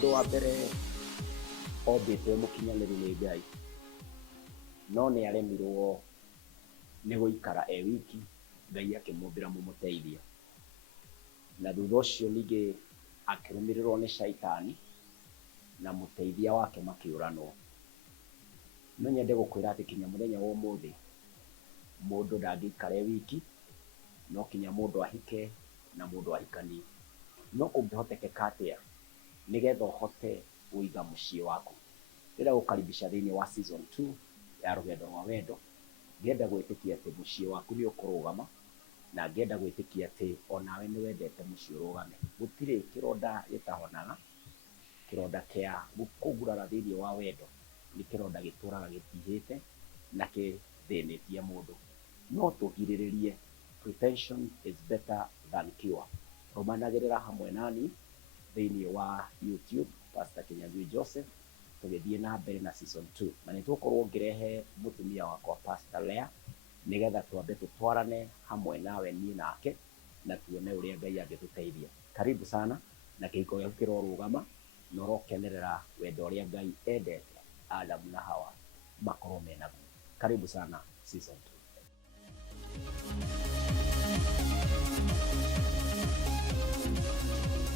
Mũndũ wa mbere ombĩtwo mũkinyanĩru nĩ Ngai, no nĩ aremirwo nĩ gũikara e wiki, Ngai akĩmũmbĩra mũmũteithia. Na thutha ũcio ningĩ akĩrũmĩrĩrwo nĩ Shaitani na mũteithia wake makĩũranwo. No nyende gũkwĩra atĩ kinya mũthenya wa ũmũthĩ mũndũ ndangĩikara e wiki, no kinya mũndũ ahike na mũndũ ahikanie. No kũngĩhotekeka atĩa nĩgetha ũhote kũiga mũciĩ waku? Ndĩrenda gũkaribisha thĩinĩ wa season 2 ya Rũgendo rwa Wendo. Ngĩenda gwĩtĩkia atĩ mũciĩ waku nĩ ũkũrũgama, na ngĩenda gwĩtĩkia atĩ onawe nĩ wendete mũciĩ ũrũgame. Gũtirĩ kĩronda gĩtahonaga, kĩronda kĩa kũgurara thĩinĩ wa wendo nĩ kĩronda gĩtũraga gĩtihĩte na gĩthĩnĩtie mũndũ. No tũgirĩrĩrie, prevention is better than cure. Rũmanagĩrĩra hamwe nani thĩinĩ wa YouTube, Pastor Kĩnyũnji Joseph, tũgĩthiĩ na mbere na season 2. Na nĩ tũgũkorwo ngĩrehe mũtumia wakwa Pastor Lea, nĩgetha twambe tũtwarane hamwe nawe niĩ nake, na tuone ũrĩa Ngai angĩtũteithia. Karibu sana, na kĩhiko gĩaku kĩrorũgama, na ũrokenerera wendo ũrĩa Ngai endete Adamu na Hawa makorwo menaguo. Karibu sana season 2.